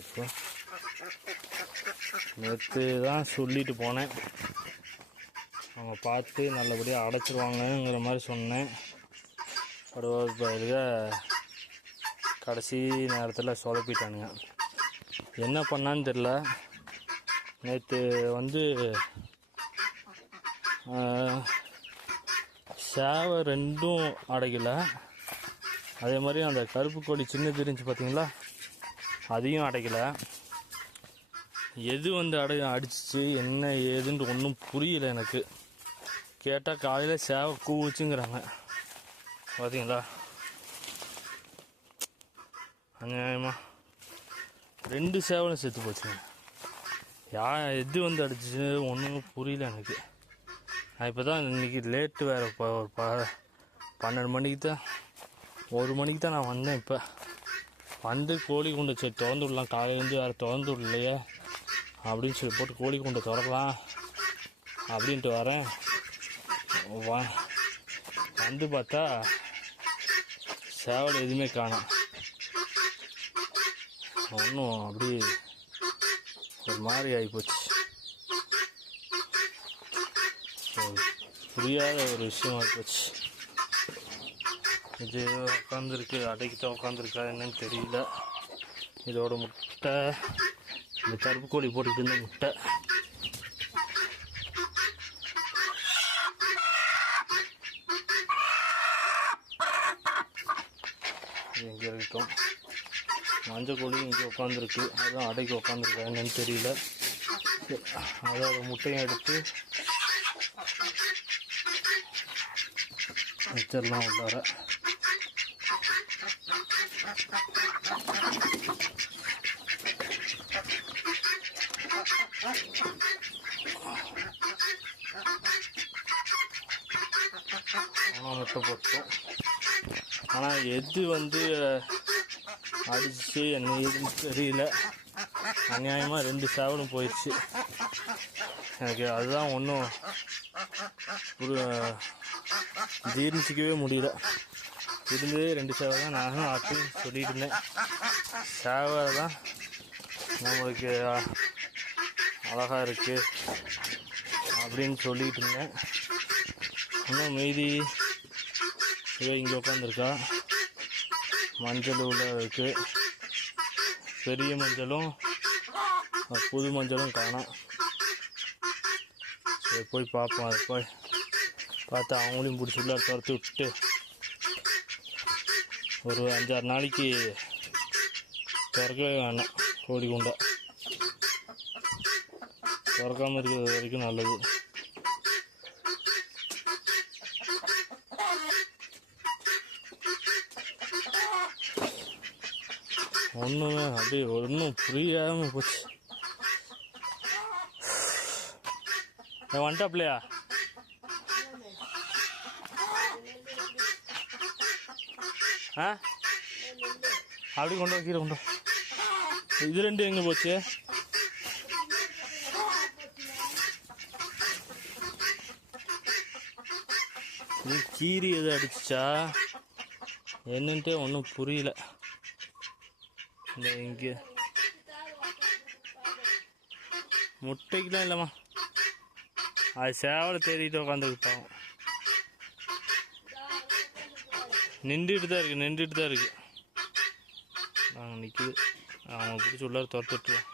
இருக்கும். நேற்று தான் சொல்லிட்டு போனேன், அவங்க பார்த்து நல்லபடியாக அடைச்சிருவாங்கங்கிற மாதிரி சொன்னேன். படுவாக கடைசி நேரத்தில் சொதப்பிட்டானுங்க. என்ன பண்ணான்னு தெரில. நேற்று வந்து சேவை ரெண்டும் அடைக்கலை. அதே மாதிரி அந்த கருப்பு கோழி சின்னது இருந்துச்சு பார்த்தீங்களா, அதையும் அடைக்கலை. எது வந்து அடிச்சிச்சு என்ன ஏதுன்ட்டு ஒன்றும் புரியல எனக்கு. கேட்டால் காலையில் சேவை கூவுச்சுங்கிறாங்க. பார்த்தீங்களா, அநியாயமா 2 சேவலும் செத்து போச்சுங்க. எது வந்து அடிச்சிச்சு ஒன்றும் புரியல எனக்கு. நான் இப்போ தான் இன்றைக்கி லேட்டு வேறு, ஒரு 12 மணிக்கு தான் 1 மணிக்கு தான் நான் வந்தேன். இப்போ வந்து கோழி குண்டை சரி திறந்து விடலாம், காலையிலேருந்து வேறு திறந்து விடலையே அப்படின்னு சொல்லி போட்டு கோழி குண்டை திறக்கலாம் அப்படின்ட்டு வரேன். வந்து பார்த்தா சேவல் எதுவுமே காணோம். ஒன்றும் அப்படி ஒரு மாதிரி ஆகிப்போச்சு. புரியாத ஒரு விஷயமா போச்சு. இது உட்காந்துருக்கு, அடைக்கிட்ட உட்காந்துருக்கா என்னன்னு தெரியல. இதோட முட்டை, இந்த கருப்பு கோழி போட்டுக்கிட்டு இருந்த முட்டை. எங்கே இருக்கட்டும். மஞ்சள் கோழி இங்கே உட்காந்துருக்கு, அதுதான் அடைக்கி உட்காந்துருக்கா என்னன்னு தெரியல. அதோட முட்டையும் எடுத்து வச்சிடலாம் உள்ளார. முட்டை போட்டோம். ஆனால் எது வந்து அடிச்சு என்ன ஏதுன்னு தெரியல. அநியாயமாக 2 சேவலும் போயிடுச்சு. எனக்கு அதுதான் ஒன்றும் ஒரு ஜீர்ணிச்சிக்கவே முடியல. இருந்ததே 2 சேவை தான். நானும் ஆட்டும் சொல்லிட்டு இருந்தேன், சேவை தான் நம்மளுக்கு அழகாக இருக்குது அப்படின்னு சொல்லிகிட்டு இருந்தேன். இன்னும் மீதி இங்கே உட்காந்துருக்கா. மஞ்சள் உள்ள இருக்குது, பெரிய மஞ்சளும் புது மஞ்சளும் காணோம். சரி போய் பார்ப்போம். அதை போய் பார்த்து அவங்களையும் பிடிச்சி உள்ள துரத்து விட்டுட்டு ஒரு 5-6 நாளைக்கு திறக்கவே வேண்டாம். கோழி குண்டை திறக்காமல் இருக்கிறது வரைக்கும் நல்லது. ஒன்றுமே அப்படியே ஒன்றும் புரியாமல் போச்சு. வந்துட்டாப்லையா? அப்படி கொண்டு கீழே கொண்டு. இது 2 எங்கே போச்சு? இது கீரி எது அடிச்சிச்சா என்னன்ட்டே ஒன்றும் புரியல. இந்த இங்கே முட்டைக்குலாம் இல்லைம்மா, அது சேவலை தேடிட்டு உட்காந்துருப்பாங்க. நின்றுட்டு தான் இருக்குது. நாங்கள் நிற்கிது, அவங்க பிடிச்சி உள்ளார துரத்துட்டுருவோம்.